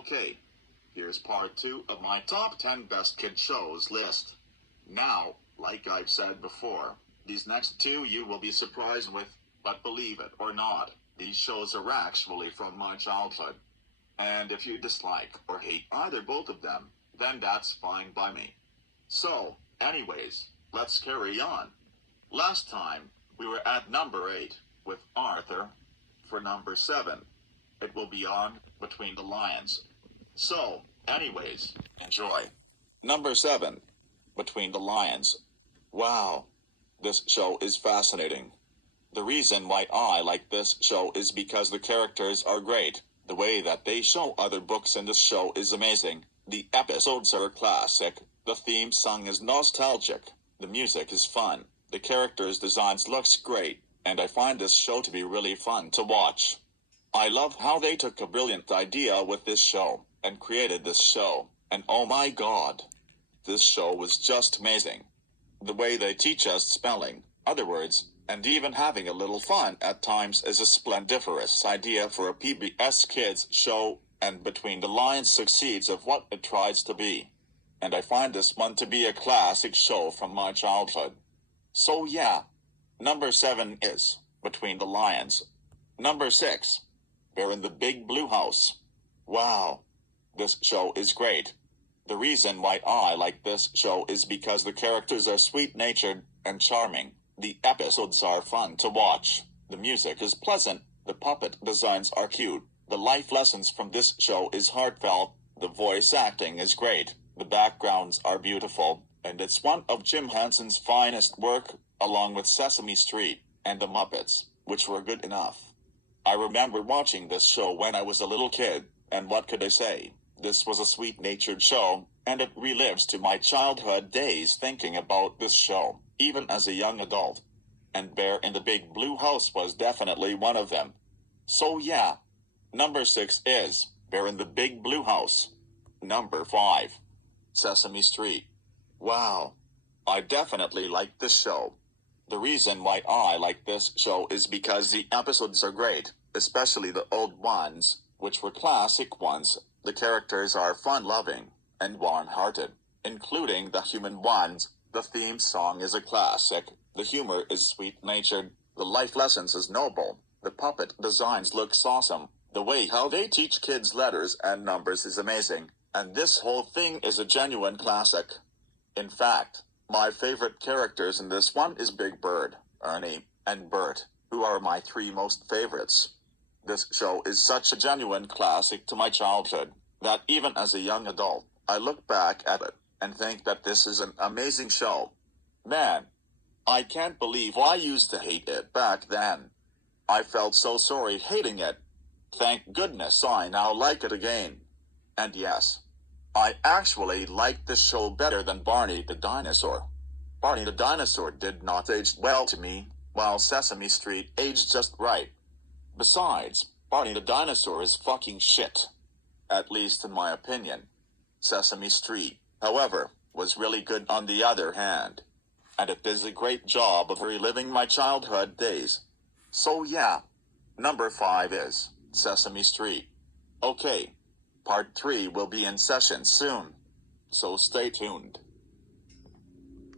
Okay, here's part 2 of my top 10 best kid shows list. Now, like I've said before, these next two you will be surprised with, but believe it or not, these shows are actually from my childhood. And if you dislike or hate either both of them, then that's fine by me. So, anyways, let's carry on. Last time, we were at number 8, with Arthur. For number 7, it will be on Between the Lions. So, anyways, enjoy. Number 7, Between the Lions. Wow, this show is fascinating. The reason why I like this show is because the characters are great. The way that they show other books in this show is amazing. The episodes are classic. The theme song is nostalgic. The music is fun. The characters' designs looks great. And I find this show to be really fun to watch. I love how they took a brilliant idea with this show and created this show. And oh my god, this show was just amazing. The way they teach us spelling, other words, and even having a little fun at times is a splendiferous idea for a PBS Kids show, and Between the Lions succeeds of what it tries to be. And I find this one to be a classic show from my childhood. So yeah, number 7 is Between the Lions. Number 6, Bear in the Big Blue House. Wow, this show is great. The reason why I like this show is because the characters are sweet-natured and charming. The episodes are fun to watch. The music is pleasant. The puppet designs are cute. The life lessons from this show is heartfelt. The voice acting is great. The backgrounds are beautiful. And it's one of Jim Henson's finest work, along with Sesame Street and The Muppets, which were good enough. I remember watching this show when I was a little kid, and what could I say? This was a sweet-natured show, and it relives to my childhood days thinking about this show, even as a young adult. And Bear in the Big Blue House was definitely one of them. So yeah, number 6 is Bear in the Big Blue House. Number 5, Sesame Street. Wow, I definitely like this show. The reason why I like this show is because the episodes are great, especially the old ones, which were classic ones. The characters are fun-loving and warm-hearted, including the human ones. The theme song is a classic. The humor is sweet-natured. The life lessons is noble. The puppet designs looks awesome. The way how they teach kids letters and numbers is amazing. And this whole thing is a genuine classic. In fact, my favorite characters in this one is Big Bird, Ernie, and Bert, who are my 3 most favorites. This show is such a genuine classic to my childhood, that even as a young adult, I look back at it and think that this is an amazing show. Man, I can't believe I used to hate it back then. I felt so sorry hating it. Thank goodness I now like it again. And yes, I actually like this show better than Barney the Dinosaur. Barney the Dinosaur did not age well to me, while Sesame Street aged just right. Besides, Barney the Dinosaur is fucking shit. At least in my opinion. Sesame Street, however, was really good on the other hand. And it does a great job of reliving my childhood days. So yeah, number 5 is Sesame Street. Okay, part 3 will be in session soon. So stay tuned.